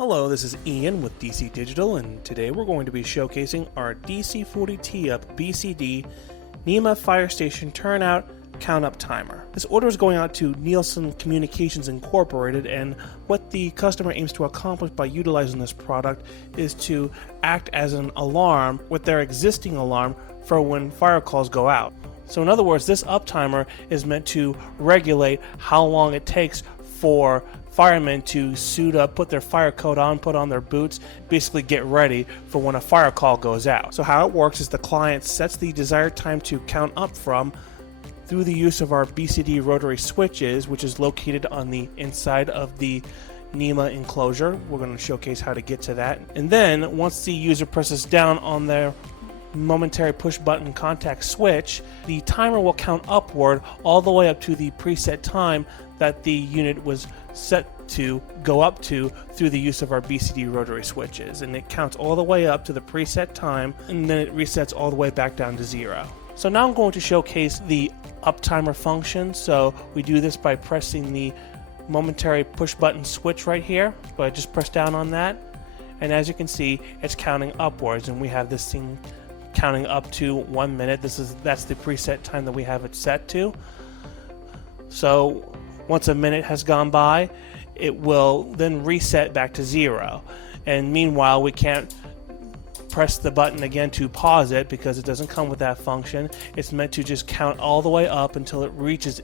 Hello, this is Ian with DC Digital, and today we're going to be showcasing our DC-40T-UP-BCD-NEMA Fire Station Turnout Count-Up Timer. This order is going out to Nielson Communications Inc, and what the customer aims to accomplish by utilizing this product is to act as an alarm with their existing alarm for when fire calls go out. So in other words, this up timer is meant to regulate how long it takes for firemen to suit up, put their fire coat on, put on their boots, basically get ready for when a fire call goes out. So how it works is the client sets the desired time to count up from through the use of our BCD rotary switches, which is located on the inside of the NEMA enclosure. We're going to showcase how to get to that. And then once the user presses down on their momentary push button contact switch, the timer will count upward all the way up to the preset time that the unit was set to go up to through the use of our BCD rotary switches, and it counts all the way up to the preset time, and then it resets all the way back down to 0. So now I'm going to showcase the up timer function. So we do this by pressing the momentary push button switch right here. So I just press down on that, and as you can see, it's counting upwards, and we have this thing counting up to 1 minute. That's the preset time that we have it set to. So once a minute has gone by, it will then reset back to 0. And meanwhile, we can't press the button again to pause it because it doesn't come with that function. It's meant to just count all the way up until it reaches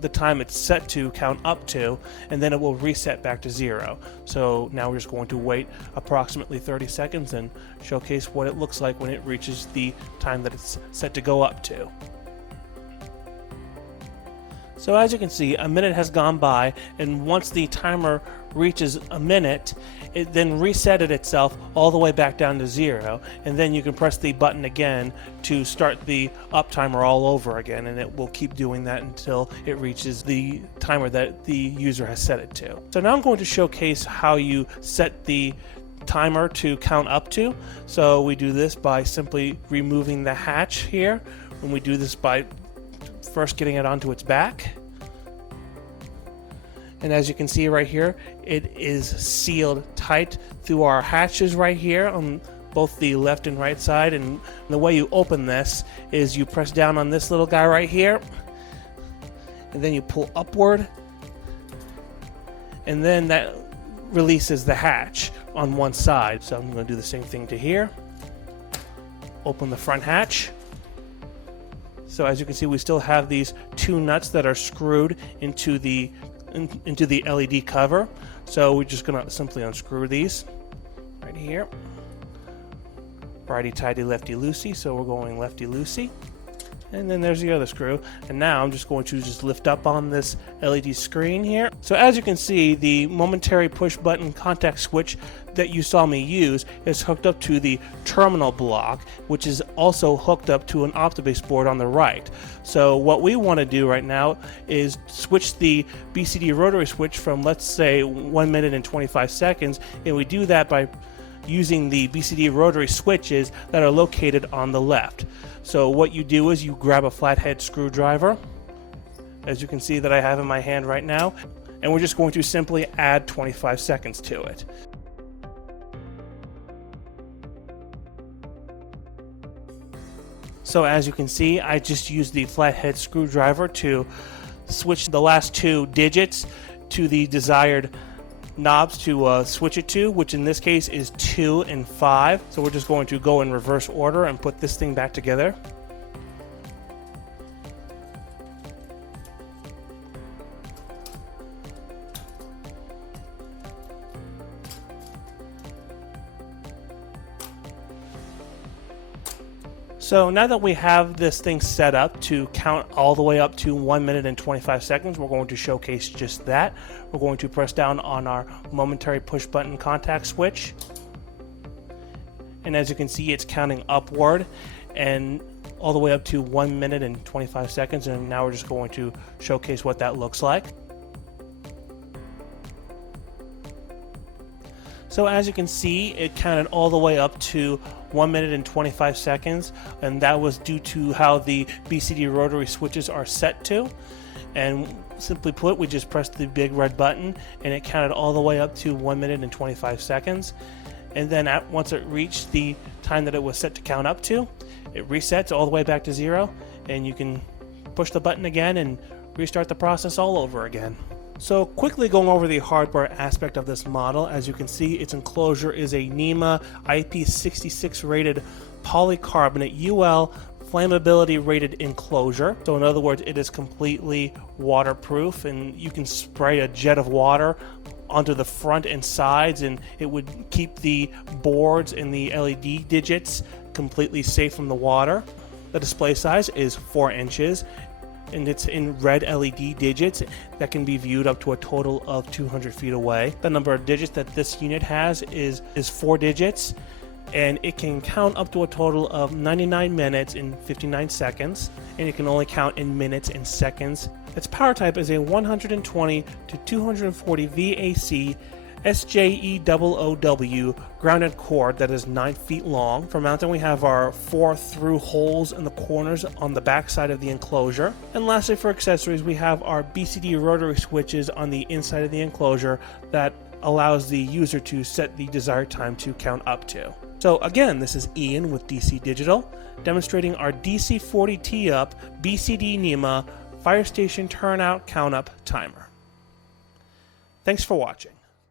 the time it's set to count up to, and then it will reset back to 0. So now we're just going to wait approximately 30 seconds and showcase what it looks like when it reaches the time that it's set to go up to. So as you can see, a minute has gone by, and once the timer reaches a minute, it then resetted itself all the way back down to 0, and then you can press the button again to start the up timer all over again, and it will keep doing that until it reaches the timer that the user has set it to. So now I'm going to showcase how you set the timer to count up to. So we do this by simply removing the hatch here, and we do this by first getting it onto its back. And as you can see right here, it is sealed tight through our hatches right here on both the left and right side. And the way you open this is you press down on this little guy right here, and then you pull upward, and then that releases the hatch on one side. So I'm going to do the same thing to here. Open the front hatch. So as you can see, we still have these two nuts that are screwed into the LED cover. So we're just going to simply unscrew these right here. Righty-tighty, lefty-loosey, so we're going lefty-loosey. And then there's the other screw. And now I'm just going to lift up on this LED screen here. So as you can see, the momentary push button contact switch that you saw me use is hooked up to the terminal block, which is also hooked up to an OptiBase board on the right. So what we want to do right now is switch the BCD rotary switch from, let's say, 1 minute and 25 seconds, and we do that by using the BCD rotary switches that are located on the left. So what you do is you grab a flathead screwdriver, as you can see that I have in my hand right now, and we're just going to simply add 25 seconds to it. So as you can see, I just used the flathead screwdriver to switch the last two digits to the desired knobs to switch it to, which in this case is 2 and 5. So we're just going to go in reverse order and put this thing back together. So now that we have this thing set up to count all the way up to 1 minute and 25 seconds, we're going to showcase just that. We're going to press down on our momentary push button contact switch. And as you can see, it's counting upward and all the way up to 1 minute and 25 seconds. And now we're just going to showcase what that looks like. So as you can see, it counted all the way up to 1 minute and 25 seconds, and that was due to how the BCD rotary switches are set to. And simply put, we just pressed the big red button and it counted all the way up to 1 minute and 25 seconds. And then once it reached the time that it was set to count up to, it resets all the way back to 0, and you can push the button again and restart the process all over again. So quickly going over the hardware aspect of this model, as you can see, its enclosure is a NEMA IP66 rated polycarbonate UL flammability rated enclosure. So in other words, it is completely waterproof, and you can spray a jet of water onto the front and sides and it would keep the boards and the LED digits completely safe from the water. The display size is 4 inches and it's in red LED digits that can be viewed up to a total of 200 feet away. The number of digits that this unit has is 4 digits, and it can count up to a total of 99 minutes and 59 seconds, and it can only count in minutes and seconds. Its power type is a 120 to 240 VAC SJEOOW grounded cord that is 9 feet long. For mounting, we have our 4 through holes in the corners on the back side of the enclosure. And lastly, for accessories, we have our BCD rotary switches on the inside of the enclosure that allows the user to set the desired time to count up to. So again, this is Ian with DC Digital, demonstrating our DC-40T-UP-BCD-NEMA Fire Station Turnout Count Up Timer. Thanks for watching.